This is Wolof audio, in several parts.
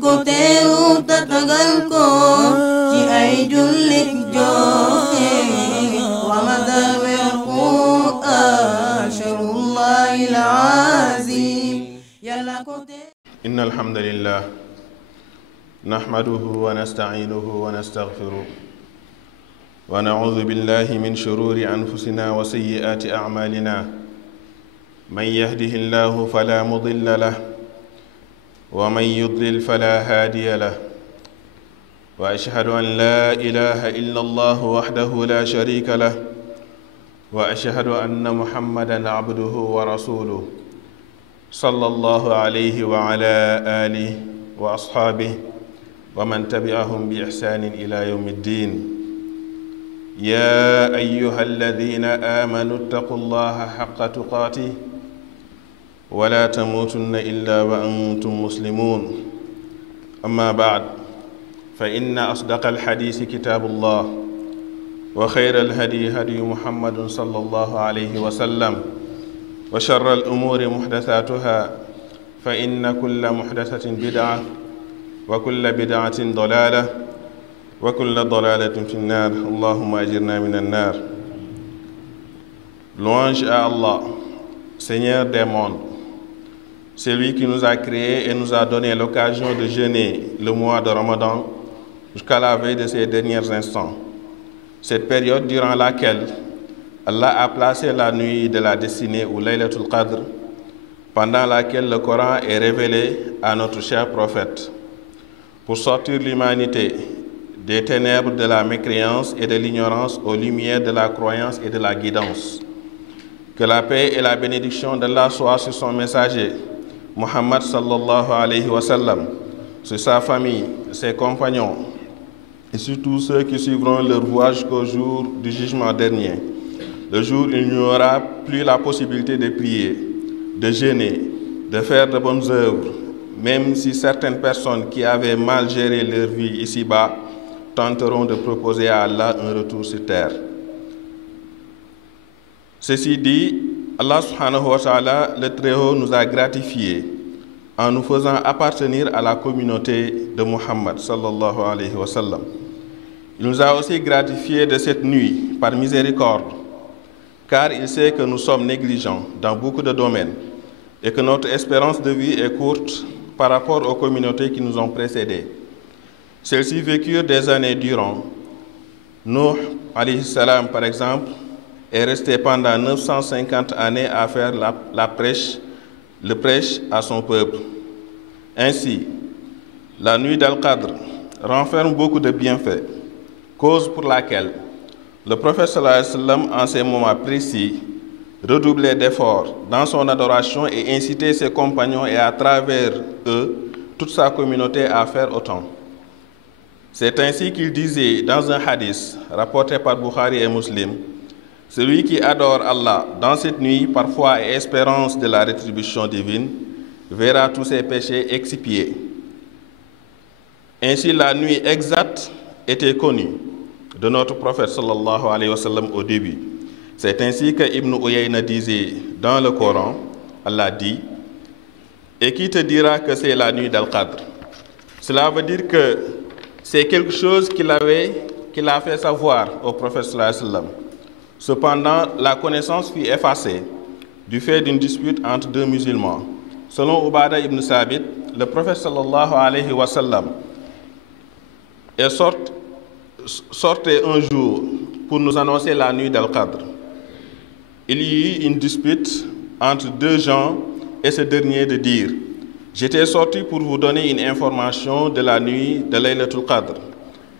ko teeru tatagal ko ci ay jullit joxe Ramadan weer Qur'an shahrullahi al-azim yàlla ko teeru. Inna alhamdulillah nahmaduhu wa nasta'inuhu wa nastaghfiruh wa na'udhu billahi min shururi anfusina wa sayyiati a'malina man yahdihillahu fala mudilla lahu wa man yudlil fala hadiya lahu wa ashhadu an la ilaha illa Allah wahdahu la sharika lahu wa ashhadu anna Muhammadan abduhu wa rasuluhu sallallahu alayhi wa ala alihi wa ashabihi wa man tabi'ahum bi ihsanin ila yawmi ddin ya ayyuha alladhina amanu ittaqullaha haqqa tuqatih wa la tamutunna illa wa antum muslimun amma ba'd fa inna asdaqal hadisi kitabullah wa khayral hadi hadi muhammadin sallallahu alayhi wa sallam wa sharral umuri muhdathatuha fa inna kulla muhdathatin bid'a wa kulla bid'atin dalalah wa kulla dalalatin fi nnar allahumma ajirna min an-nar. Louange à Allah, Seigneur des mondes, celui qui nous a créés et nous a donné l'occasion de jeûner le mois de Ramadan jusqu'à la veille de ces derniers instants. Cette période durant laquelle Allah a placé la nuit de la destinée ou Laylatul Qadr, pendant laquelle le Coran est révélé à notre cher prophète, pour sortir l'humanité des ténèbres de la mécréance et de l'ignorance aux lumières de la croyance et de la guidance. Que la paix et la bénédiction d'Allah soient sur son messager, Muhammad sallallahu alayhi wa sallam, sur sa famille, ses compagnons, et sur tous ceux qui suivront leur voie jusqu'au jour du jugement dernier. Le jour où il n'y aura plus la possibilité de prier, de jeûner, de faire de bonnes œuvres, même si certaines personnes qui avaient mal géré leur vie ici-bas tenteront de proposer à Allah un retour sur terre. Ceci dit, Allah subhanahu wa ta'ala, le Très-Haut, nous a gratifiés en nous faisant appartenir à la communauté de Muhammad sallallahu alayhi wa sallam. Il nous a aussi gratifiés de cette nuit par miséricorde, car il sait que nous sommes négligents dans beaucoup de domaines et que notre espérance de vie est courte par rapport aux communautés qui nous ont précédés. Celles-ci vécurent des années durant. Nuh, alayhi salam, par exemple, est resté pendant 950 années à faire le prêche à son peuple. Ainsi, la nuit d'Al-Qadr renferme beaucoup de bienfaits, cause pour laquelle le prophète sallallahu alayhi wa sallam, en ces moments précis, redoublait d'efforts dans son adoration et incitait ses compagnons et à travers eux, toute sa communauté à faire autant. C'est ainsi qu'il disait dans un hadith rapporté par Bukhari et Muslim: celui qui adore Allah dans cette nuit, parfois et espérance de la rétribution divine, verra tous ses péchés expiés. Ainsi, la nuit exacte était connue de notre prophète sallallahu alayhi wa sallam au début. C'est ainsi que Ibn Uyayna disait dans le Coran, Allah dit: et qui te dira que c'est la nuit d'Al-Qadr? Cela veut dire que c'est quelque chose qu'il a fait savoir au prophète sallallahu alayhi wa sallam. Cependant, la connaissance fut effacée du fait d'une dispute entre deux musulmans. Selon Ubada ibn Sabit, le prophète sallallahu alayhi wa sallam sortait un jour pour nous annoncer la nuit d'Al-Qadr. Il y eut une dispute entre deux gens et ce dernier de dire: j'étais sorti pour vous donner une information de la nuit de Laylatul Qadr,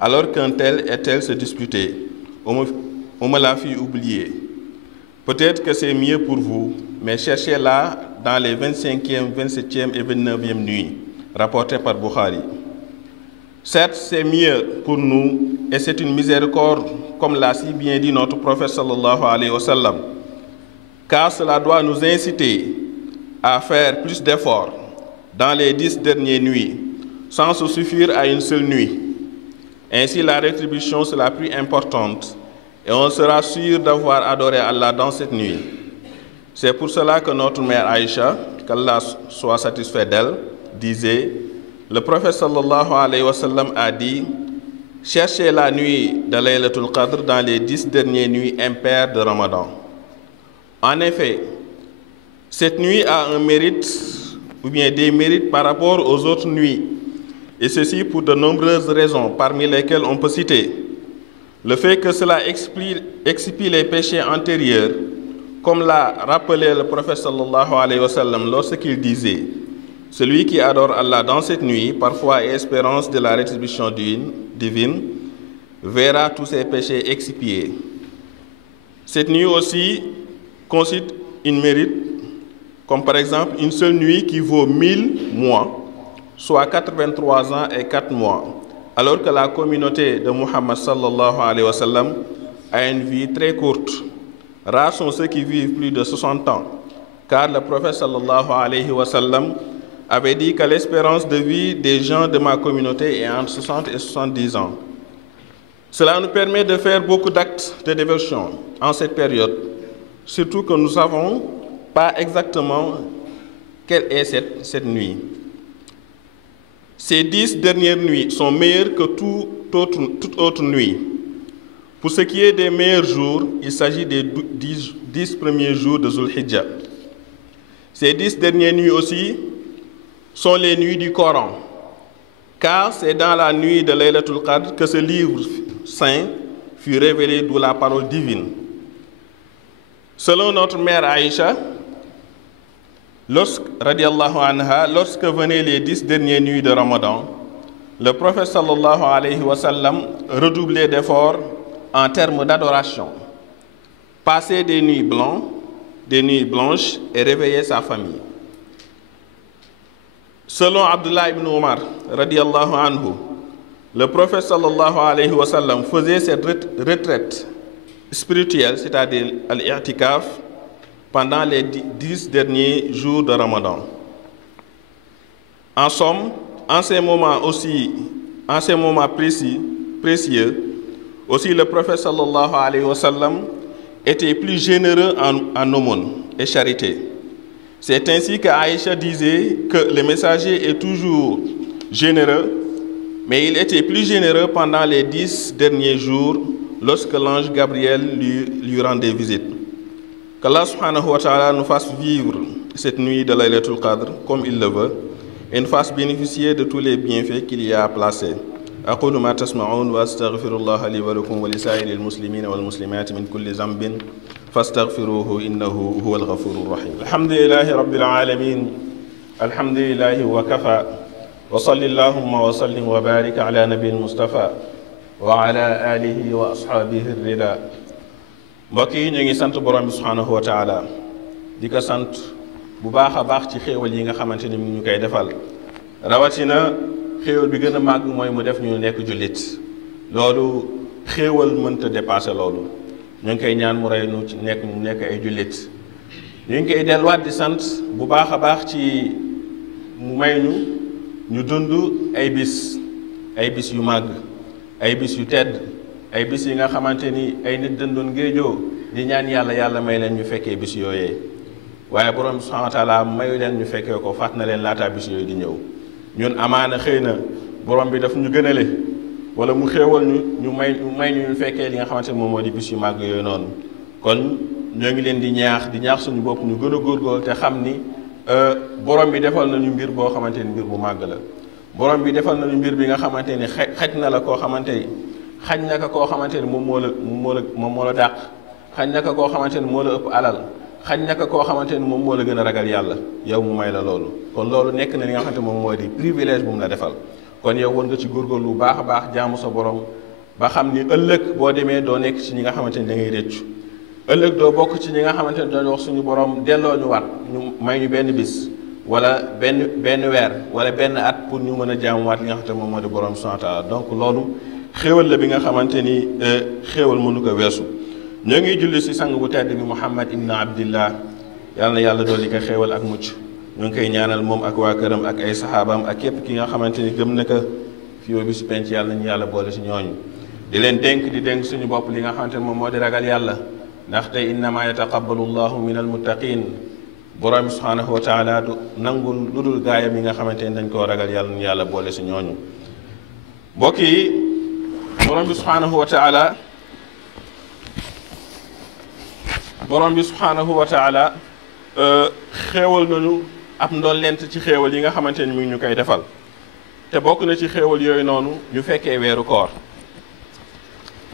alors qu'un tel et tel se disputaient. On me l'a fait oublier. Peut-être que c'est mieux pour vous, mais cherchez-la dans les 25e, 27e et 29e nuits, rapporté par Bukhari. Certes, c'est mieux pour nous et c'est une miséricorde, comme l'a si bien dit notre prophète sallallahu alayhi wa sallam, car cela doit nous inciter à faire plus d'efforts dans les 10 dernières nuits, sans se suffire à une seule nuit. Ainsi, la rétribution sera la plus importante et on sera sûr d'avoir adoré Allah dans cette nuit. C'est pour cela que notre mère Aïcha, qu'Allah soit satisfait d'elle, disait: le prophète sallallahu alayhi wa sallam a dit: cherchez la nuit de Laylatul Qadr dans les 10 dernières nuits impaires de Ramadan. En effet, cette nuit a un mérite ou bien des mérites par rapport aux autres nuits, et ceci pour de nombreuses raisons, parmi lesquelles on peut citer le fait que cela expie les péchés antérieurs, comme l'a rappelé le prophète sallallahu alayhi wa sallam lorsqu'il disait: celui qui adore Allah dans cette nuit, par foi et espérance de la rétribution divine, verra tous ses péchés expiés. Cette nuit aussi concite une mérite, comme par exemple une seule nuit qui vaut 1000 mois, soit 83 ans et 4 mois, alors que la communauté de Muhammad sallallahu alayhi wa sallam a une vie très courte. Rares sont ceux qui vivent plus de 60 ans, car le prophète sallallahu alayhi wa sallam avait dit que l'espérance de vie des gens de ma communauté est entre 60 et 70 ans. Cela nous permet de faire beaucoup d'actes de dévotion en cette période, surtout que nous ne savons pas exactement quelle est cette nuit. Ces 10 dernières nuits sont meilleures que toute autre nuit. Pour ce qui est des meilleurs jours, il s'agit des 10 premiers jours de Zul Hijjah. Ces 10 dernières nuits aussi sont les nuits du Coran, car c'est dans la nuit de Laylatul Qadr que ce livre saint fut révélé, d'où la parole divine. Selon notre mère Aïcha, lorsque venaient les 10 dernières nuits de Ramadan, le prophète sallallahu alayhi wa sallam redoublait d'efforts en termes d'adoration, passait des nuits blanches et réveillait sa famille. Selon Abdullah ibn Omar radiallahu anhu, le prophète sallallahu alayhi wa sallam faisait cette retraite spirituelle, c'est-à-dire al-i'tikaf, pendant les 10 derniers jours de Ramadan. En somme, en ces moments précieux, aussi le prophète sallallahu alayhi wa sallam était plus généreux en aumône et charité. C'est ainsi que Aïcha disait que le messager est toujours généreux, mais il était plus généreux pendant les 10 derniers jours lorsque l'ange Gabriel lui rendait visite. Qu'Allah subhanahu wa ta'ala nous fasse vivre cette nuit de Laylatul Qadr comme il le veut et nous fasse bénéficier de tous les bienfaits qu'il y a placés. أقول ما تسمعون وأستغفر الله لي ولكم ولسائر المسلمين والمسلمات من كل ذنب فاستغفروه إنه هو الغفور الرحيم. الحمد لله رب العالمين، الحمد لله وكفى، وصل اللهم وسلم وبارك على نبي المصطفى وعلى آله وأصحابه الرداء. mbokk yi ñu ngi sant borom bi subhanahu wa taala di ko sant bu baax a baax ci xéewal yi nga xamante ni ñu koy defal, rawatina xéewal bi gën a màgg mooy mu def ñu nekk jullit. loolu xéewal mënta dépassé loolu. ñu ngi koy ñaan mu rey nu ci nekk ay jullit. ñu ngi koy delluwaat di sant bu baax a baax ci mu may ñu dund ay bis yu màgg, ay bis yu tedd, ay bis yi nga xamante ni ay nit dëndoon géejoo di ñaan yàlla may leen ñu fekkee bis yooyee, waaye borom bi subhanahu wa taala mayu leen ñu fekkee ko, faat na leen laataa bis yooyu di ñëw. ñun amaana xëy na borom bi daf ñu gënale wala mu xéewal ñu may ñu fekkee li nga xamante ne moom moo di bis yu màgg yooyu noonu. kon ñoo ngi leen di ñaax suñu bopp ñu gën a góorgóorlu te xam ni borom bi defal nañu mbir boo xamante ni mbir bu màgg la. borom bi defal nañu mbir bi nga xamante ni xaj na la koo xamante ni xaj na ko koo xamante ni moom moo la dàq, xaj na ko koo xamante ni moo la ëpp alal, xaj na ko koo xamante ni moom moo la gën a ragal yàlla, yow mu may la loolu. kon loolu nekk na li nga xamante moom mooy di privilège bu mu la defal. kon yow war nga ci góorgóorlu bu baax a baax jaamu sa borom ba xam ni ëllëg boo demee doo nekk ci ñi nga xamante ni da ngay réccu, ëllëg doo bokk ci ñi nga xamante ni dañu wax suñu borom delloo ñu waat ñu may ñu benn bis wala benn weer wala benn at pour ñu mën a jaamuwaat li nga xamante moom moo di borom subhanahu wa taala. donc loolu xéewal la bi nga xamante ni xéewal mënu ko weesu. ñoo ngi julli si sang bu tedd bi Muhammad ibn Abdillah, yàlla na yàlla dolli ko xéewal ak mucc. ñu ngi koy ñaanal moom ak waa këram ak ay saxaabaam ak képp ki nga xamante ni gëm na ko fii ba bisu penc, yàlla nañu yàlla boole si ñooñu. di leen dénk suñu bopp li nga xamante ni moom moo di ragal yàlla, ndaxte innama yataqabbalu llahu min almuttaqin. borom bi subhaanahu wa taala du nangul lu dul gaayam yi nga xamante ni dañ koo ragal yàlla nu yàlla boole si ñooñu. mbokk yi borom bi subhaanahu wa taala xéewal nañu ab ndollent ci xéewal yi nga xamante ni mu ngi ñu koy defal te bokk na ci xéewal yooyu noonu ñu fekkee weeru koor.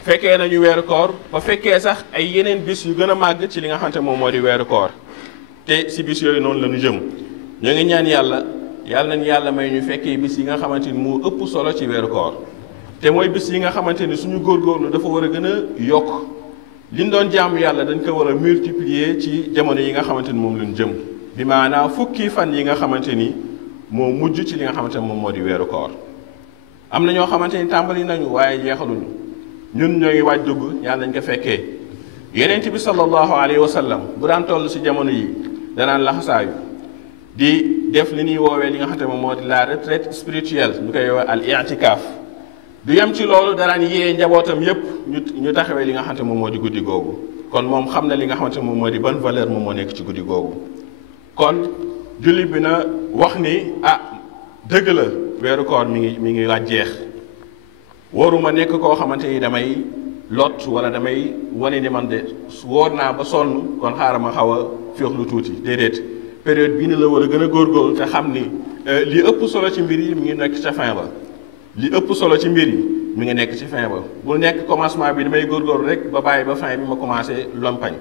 fekkee nañu weeru koor ba fekkee sax ay yeneen bis yu gën a màgg ci li nga xamante moom moo di weeru koor te si bis yooyu noonu la ñu jëm ñoo ngi ñaan yàlla nañu yàlla may ñu fekkee bis yi nga xamante ni moo ëpp solo ci weeru koor te mooy bis yi nga xamante ni suñu góorgóorlu dafa war a gën a yokk liñ doon jaamu yàlla dañ ko war a multiplier ci jamono yi nga xamante ni moom lañ jëm bi maanaam fukki fan yi nga xamante ni moo mujj ci li nga xamante ni moom moo di weeru koor. am na ñoo xamante ni tàmbali nañu waaye jeexaluñu ñun ñoo ngi waaj dugg yàlla nañ ko fekkee Yonent bi sallallahu alayhi wa sallam bu daan toll si jamono yi danaan laxasaayu di def li ñuy woowee li nga xamante moom moo di la retraite spirituelle ñu koy woowee al i'tikaaf du yem ci loolu danaan yee njabootam yépp ñu taxawee li nga xamante moom moo di guddi googu kon moom xam na li nga xamante moom moo di ban valeur moom moo nekk ci guddi googu. kon jullit bi na wax ni dëgg la weeru koor mi ngi waaj jeex waruma nekk koo xamante ni damay lot wala damay wane ni man de wóor naa ba sonn kon xaaral ma xaw a féexlu tuuti déedéet période bii ni la war a gën a góorgóorlu te xam ni li ëpp solo ci mbir yi mi ngi nekk ca fin ba li ëpp solo ci mbir yi mi ngi nekk ci fin ba bul nekk commencement bi damay góorgóorlu rek ba bàyyi ba fin bi ma commencé lompañ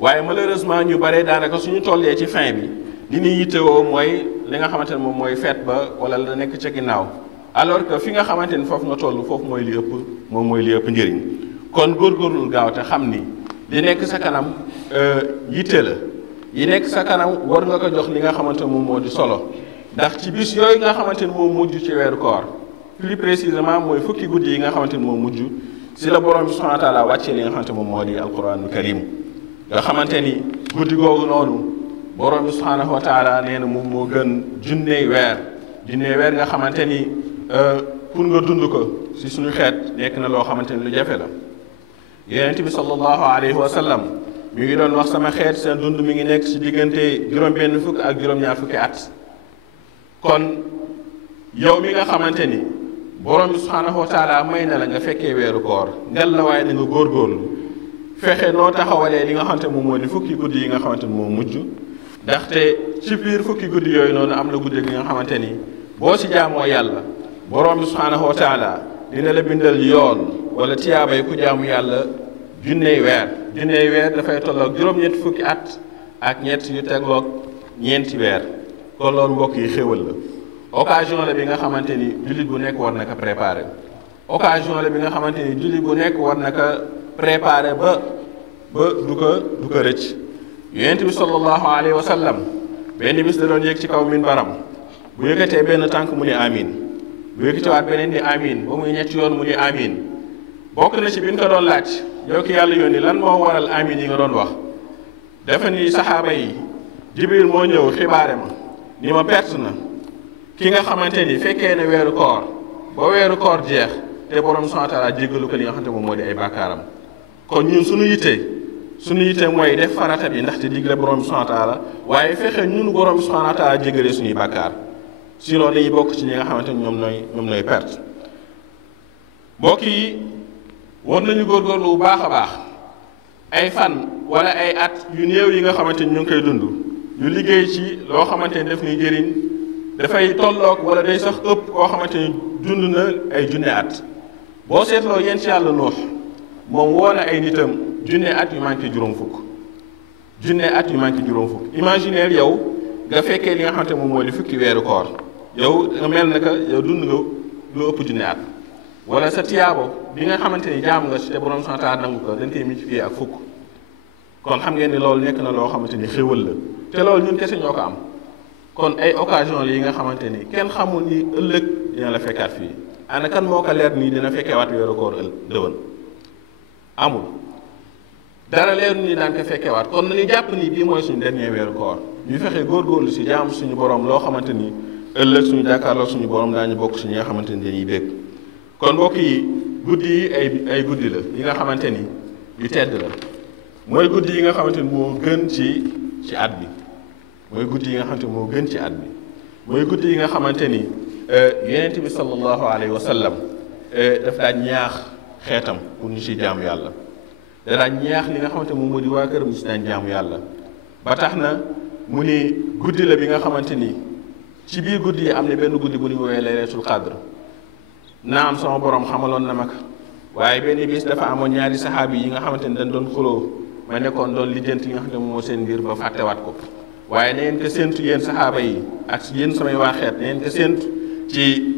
waaye malheureusement ñu bare daanaka suñu tollee ci fin bi li ñuy yittewoo mooy li nga xamante ne moom mooy feet ba wala la nekk ca ginnaaw alors que fi nga xamante ni foofu nga toll foofu mooy li ëpp moom mooy li ëpp njëriñ kon góorgóorlul gaaw te xam ni li nekk sa kanam yitte la yi nekk sa kanam war nga ko jox li nga xamante ne moom moo di solo ndax ci bis yooyu nga xamante ni moom mujj ci weeru koor plus précisément mooy fukki guddi yi nga xamante ni moom mujj si la borom bi subhanahu wa taala wàccee li nga xamante moom moo di alquranul karim nga xamante ni guddi googu noonu borom bi subhanahu wa taala nee na moom moo gën junney weer nga xamante ni pour nga dund ko si suñu xeet nekk na loo xamante ni lu jafe la. Yonent bi sallallahu alayhi wa sallam mi ngi doon wax sama xeet seen dund mi ngi nekk si diggante juróom-benn fukk ak juróom-ñaar fukki at kon yow mi nga xamante ni borom bi subhanahu wa taala may na la nga fekkee weeru koor ngel la waaye na nga góorgóorlu fexe noo taxawalee li nga xamante moom moo di fukki guddi yi nga xamante ni moom mujj ndaxte ci biir fukki guddi yooyu noonu am na guddi gi nga xamante ni boo si jaamoo yàlla borom bi subhanahu wa taala dina la bindal yoon wala tiyaabay ku jaamu yàlla junney weer dafay tolloog juróom-ñetti fukki at ak ñett yu tegloog ñeenti weer kon loolu mbokk yi xéwal la occasion la bi nga xamante ni jullit bu nekk war na ko préparer occasion la bi nga xamante ni jullit bu nekk war na ko préparer ba du ko rëcc. Yonent bi sallallahu alayhi wa sallam benn bis da doon yéeg ci kaw minbaram bu yëkkatee benn tànk mu ni amin bu yëkkatiwaat beneen di amin ba muy ñetti yoon mu ni amin bokk na ci bi ñu ko doon laaj yow ki yàlla yónni lan moo waral amin yi nga doon wax dafa ni saxaaba yi Jibril moo ñëw xibaare ma ni ma perte na ki nga xamante ni fekkee ne weeru koor ba weeru koor jeex te borom subhanahu wa taala jéggalu ko li nga xamante moom moo di ay bàkkaaram kon ñun suñu yitte mooy def farata bi ndaxte digle borom subhanahu wa taala waaye fexe ñun borom subhanahu wa taala jéggalee suñuy bàkkaar sinon dañuy bokk ci ñi nga xamante ni ñoom nooy perte mbokk yi war nañu góorgóorlu bu baax a baax ay fan wala ay at yu néew yi nga xamante ni ñu ngi koy dund ñu liggéey ci loo xamante ni daf ñuy jëriñ dafay tolloog wala day sax ëpp koo xamante ni dund na ay junne at boo seetloo yéen ci yàlla Nuux moom woo na ay nitam junne at yu manqué juróom fukk imagineel yow nga fekkee li nga xamante moom moo di fukki weeru koor yow nga mel na que yow dund nga lu ëpp junne at wala sa tiyaabo bi nga xamante ni jaam nga si te borom santaar nangu ko dañ koy multiplier ak fukk kon xam ngeen ni loolu nekk na loo xamante ni xéwal la te loolu ñun kese ñoo ko am kon ay occasion yi nga xamante ni kenn xamul ni ëllëg dina la fekkaat fii ana kan moo ko leer nii dina fekkeewaat weeru koor dëwën amul dara leer nii daan ko fekkeewaat kon nañu jàpp ni bii mooy suñu dernier weeru koor ñu fexe góorgóorlu si jaamu suñu borom loo xamante ni ëllëg suñu jàkkaarloo suñu borom daañu bokk si ñi nga xamante ni dañuy bég kon mbokk yi guddi yi ay guddi la yi nga xamante ni yu tedd la mooy guddi yi nga xamante ni moo gën ci at bi mooy guddi yi nga xamante moo gën ci at bi mooy guddi yi nga xamante ni yonent bi sallallahu alayhi wa sallam daf daan ñaax xeetam pour ñu ci jaamu yàlla da daan ñaax li nga xamante moom moo di waa këram ñu ci daan jaamu yàlla ba tax na mu ni guddi la bi nga xamante ni ci biir guddi yi am na benn guddi bu ñu woowee laylatul qadr naam sama borom xamaloon na ma ko waaye benn bis dafa amoon ñaari saxaabi yi nga xamante ni dañ doon xuloo ma nekkoon doon lijjanti li nga xamante moom moo seen mbir ba fàttewaat ko waaye na ngeen ko séentu yéen saxaaba yi ak yéen samay waa xeet na ngeen ko séentu ci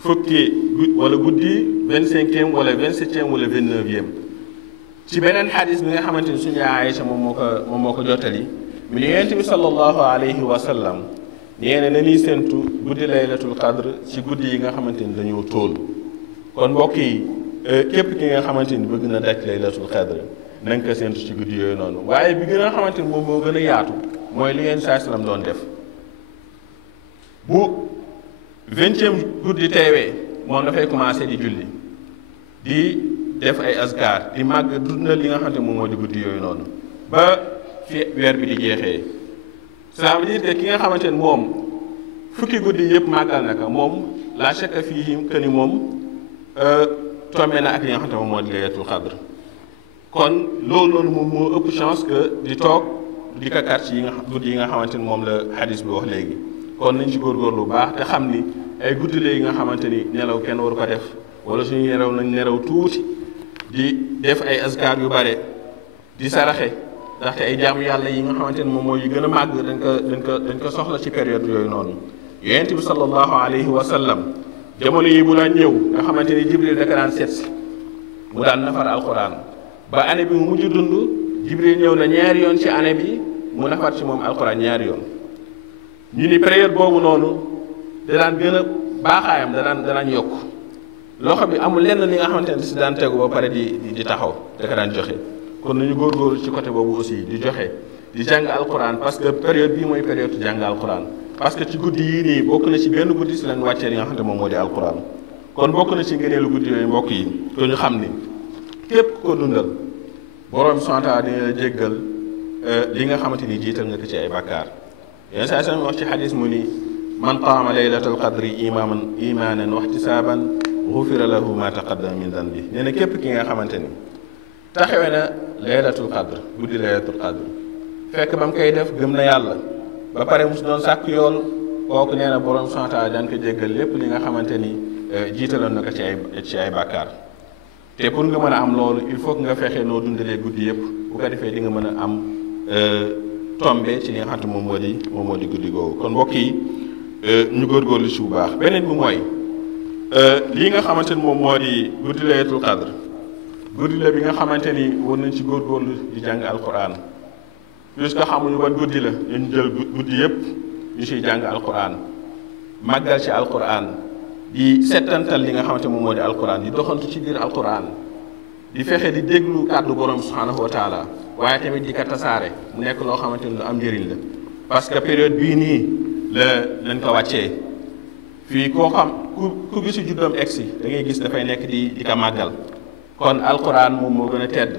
fukki wala guddi 25e wala 27e wala 29e ci beneen xadis bi nga xamante ni suñu Aïcha moom moo ko jottali mi ni yonent bi sallallahu alayhi wa sallam nee na ñuy séentu guddi laylatul qadr ci guddi yi nga xamante ni dañoo tóol kon mbokk yi képp ki nga xamante ni bëgg na daj laylatul qadr na nga ko séentu ci guddi yooyu noonu waaye bi gën a xamante ni moom moo gën a yaatu mooy li ngeen saa salaam doon def bu 20e guddi teewee moom dafay commencé di julli di def ay azkar di màgg dundal li nga xamante moom moo di guddi yooyu noonu ba fi weer bi di jeexee ça veut dire que ki nga xamante ni moom fukki guddi yëpp màggal na ko moom la shakka fii que ni moom tombé na ak li nga xamante moom moo di laylatul qadr kon loolu noonu moom moo ëpp chance que di toog di ko kar ci yi nga guddi yi nga xamante ni moom la xadis bi wax léegi kon nañ ci góorgóorlu bu baax te xam ni ay guddi la yi nga xamante ni nelaw kenn waru ko def wala suñu nelaw nañ nelaw tuuti di def ay azkar yu bare di saraxe ndaxte ay jaamu yàlla yi nga xamante ni moom mooy yu gën a màgg dañ ko soxla ci période yooyu noonu yonent bi sallallahu alayhi wa sallam jamono yi bu daan ñëw nga xamante ni jibril da ko daan seet si mu daan nafar alquran ba année bi mu mujj dund jibril ñëw na ñaari yoon ci année bi mu nafar ci moom alquran ñaari yoon ñu ni période boobu noonu da daan gën a baaxaayam da daan yokk loxo bi amul lenn li nga xamante ne si daan tegu ba pare di taxaw da ko daan joxe kon nañu góorgóorlu ci côté boobu aussi di joxe di jàng alquran parce que période bii mooy période jàng alquran parce que ci guddi yii nii bokk na ci benn guddi si leen wàccee li nga xamante moom moo di alquran kon bokk na ci ngëneelu guddi yooyu mbokk yi ko ñu xam ni képp ko dundal borom subhanahu wa ta'ala dina la jéggal li nga xamante ni jiital nga ko ci ay bàkkaar yéen saa sami wax ci xadis mu ni man qaama laylatul qadri imanan wa ihtisaban ghufira lahu ma taqaddama min danbi nee na képp ki nga xamante ni taxawe na laylatul qadr guddi laylatul qadr fekk ba mu koy def gëm na yàlla ba pare mu si doon sàkk yool kooku nee na borom subhanahu wa ta'ala daan ko jéggal lépp li nga xamante ni jiitaloon na ko ci ay bàkkaar te pour nga mën a am loolu il faut que nga fexe noo dundalee guddi yëpp bu ko defee di nga mën a am tombe ci li nga xamante moom moo di guddi googu kon mbokk yi ñu góorgóorlu ci bu baax beneen bi mooy lii nga xamante ni moom moo di guddi laylatul qadr guddi la bi nga xamante ni war nañ ci góorgóorlu di jàng alquran puisque xamuñu ban guddi la ñu jël guddi yëpp ñu ciy jàng alquran màggal ci alquran di settantal li nga xamante moom moo di alquran di doxantu ci biir alquran di fexe di déglu kàddu borom subhanahu wa taala waaye tamit di ko tasaare mu nekk loo xamante ni lu am njëriñ la parce que période bii nii lañ ko wàccee fii koo xam ku gisu juddam egsi da ngay gis dafay nekk di ko màggal kon alquran moom moo gën a tedd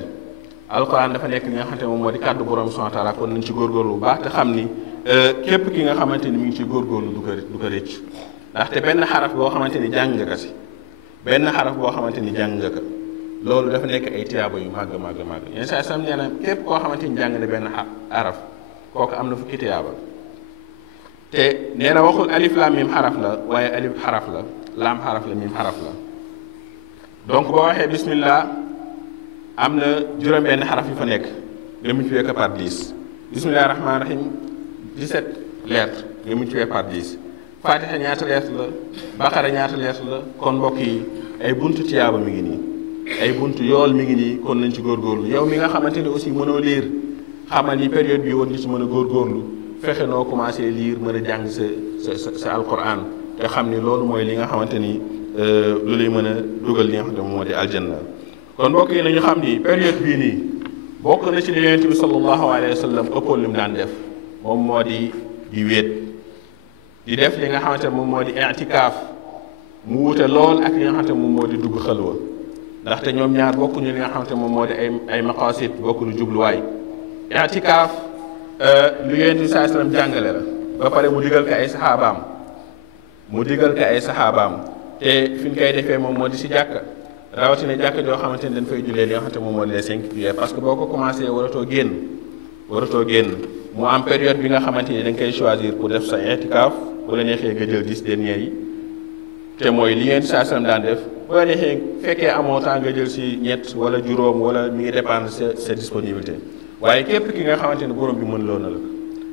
alquran dafa nekk li nga xamante moom moo di kàddu borom subhanahu wa taala kon nañ ci góorgóorlu bu baax te xam ni képp ki nga xamante ni mi ngi ci góorgóorlu du ko rëcc ndaxte benn xaraf boo xamante ni jàng nga ko si benn xaraf boo xamante ni jàng nga ko loolu dafa nekk ay tiyaaba yu màgg yenn saa sam nee na képp koo xamante ni jàng na benn xaraf kooku am na fukki tiyaaba te nee na waxul alif laam mim xaraf la waaye alif xaraf la laam xaraf la mim xaraf la donc boo waxee bismillah am na juróom-benn xaraf yu fa nekk nga multiplier ko par 10 bismillah rahmaan rahim 17 lettres nga multiplier par 10 fatiha ñaata lettres la baqara ñaata lettres la kon mbokk yi ay buntu tiyaaba mi ngi nii ay buntu yool mi ngi nii kon nañ ci góorgóorlu yow mi nga xamante ni aussi mënoo lire xamal ni période bi woon nga ci mën a góorgóorlu fexe noo commencé lire mën a jàng sa alquran te xam ni loolu mooy li nga xamante ni lu lay mën a dugal li nga xamante moo di aljanna kon mbokk yi nañu xam ni période bii nii bokk na ci li yonent bi sallallahu alayhi wa sallam ëppoon li mu daan def moom moo di wéet di def li nga xamante moom moo di i'tikaaf mu wute lool ak li nga xamante moom moo di dugg xalwa ndaxte ñoom ñaar bokkuñu li nga xamante moom moo di ay maqasid bokkuñu jubluwaay i'tikaaf lu Yonent bi saa sallam jàngale la ba pare mu digal ko ay saxaabaam te fi ñu koy defee moom moo di si jàkka rawatina jàkka joo xamante ni dañ fay jullee li nga xamante moom moo di les 5 prières parce que boo ko commencé waratoo génn mu am période bi nga xamante ni da nga koy choisir pour def sa i'tikaaf bu la neexee nga jël 10 derniers yi te mooy li ngeen saa sam daan def bu la neexee fekkee amoo temps nga jël si ñett wala juróom wala mi ngi dépendre sa disponibilité waaye képp ki nga xamante ni borom bi mën loo na la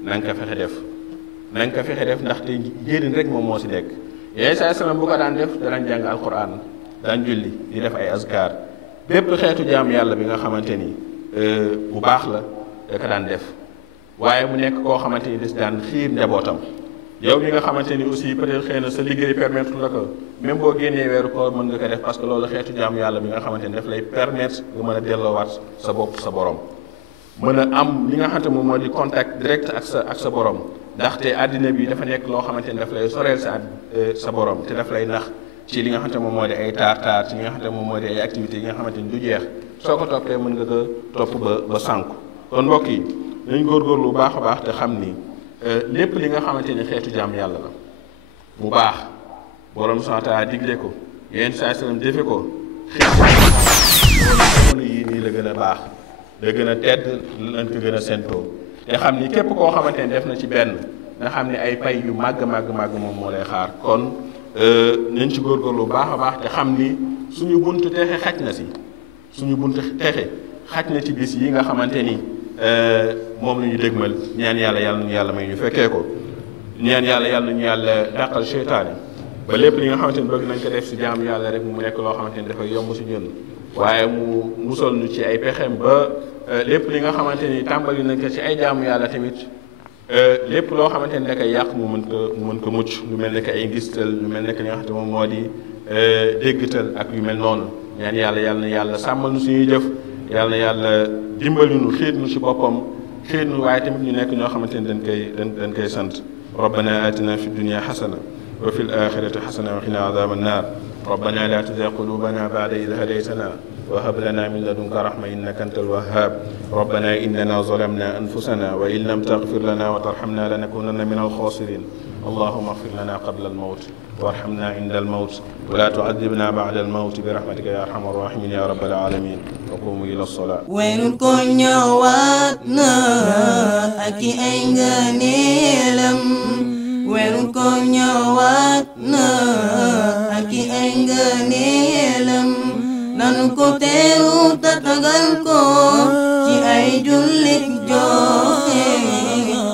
na nga ko fexe def ndaxte njëriñ rek moom moo si nekk. yéen saa salaam bu ko daan def danañ jàng alquran daan julli di def ay azkar bépp xeetu jaam yàlla bi nga xamante ni bu baax la da ko daan def waaye mu nekk koo xamante ni des daan xiir njabootam yow mi nga xamante ni aussi peut-être xëy na sa liggéey permettre la ko même boo génnee weeru koor mën nga ko def parce que loolu xeetu jaam yàlla bi nga xamante ni daf lay permettre nga mën a delloowaat sa bopp sa borom mën a am li nga xamante moom moo di contact direct ak sa borom ndaxte àddina bi dafa nekk loo xamante ni daf lay soreel sa borom te daf lay nax ci li nga xamante moom moo di ay taar ci li nga xamante moom moo di ay activités yi nga xamante ni du jeex soo ko toppee mën nga ko topp ba sànku kon mbokk yi nañ góorgóorlu bu baax a baax te xam ni lépp li nga xamante ni xeetu jaam yàlla la mu baax borom subhaanahu wa taala digle ko yéen saa sallam defe ko xeetu yii nii la gën a baax la gën a tedd lañ ko gën a séentoo te xam ni képp koo xamante ni def na ci benn nga xam ne ay pay yu màgg moom moo lay xaar kon nañ ci góorgóorlu bu baax a baax te xam ni suñu buntu texe xaj na ci bis yi nga xamante ni moom la ñu dégmal ñaan yàlla nañu yàlla may ñu fekkee ko ñaan yàlla nañu yàlla dàqal seytaane ba lépp li nga xamante ni bëgg nañ ko def si jaamu yàlla rek mu nekk loo xamante ni dafay yomb si ñun waaye mu musal ñu ci ay pexeem ba lépp li nga xamante ni tàmbali nañ ko ci ay jaamu yàlla tamit lépp loo xamante ni da koy yàq mu mën ko mucc lu mel ne que ay ngistal lu mel ne que li nga xamante moom moo di déggtal ak yu mel noonu ñaan yàlla na yàlla sàmmal nu suñuy jëf yàlla na yàlla dimbali nu xiir nu ci boppam xiir nu waaye tamit ñu nekk ñoo xamante ni dañ koy sant rabbana atina fi dunya xasana wa fi l axirati xasana wa qina adaba annar rabbana la tuzigh qulubana ba'da idh hadaytana وهب لنا من لدنك رحمة إنك أنت الوهاب ربنا إننا ظلمنا أنفسنا وإن لم تغفر لنا وترحمنا لنكونن من الخاسرين اللهم اغفر لنا قبل الموت وارحمنا عند الموت ولا تعذبنا بعد الموت برحمتك يا أرحم الراحمين يا رب العالمين وقوموا إلى الصلاة وين كنا واتنا أكي أنغانيلم وين كنا واتنا أكي أنغانيلم nanu ko teeru tatagal ko ci ay jullit joxe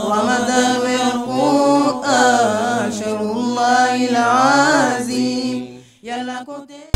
Ramadan weer Qur'an shahrullahil azim yàlla ko teeru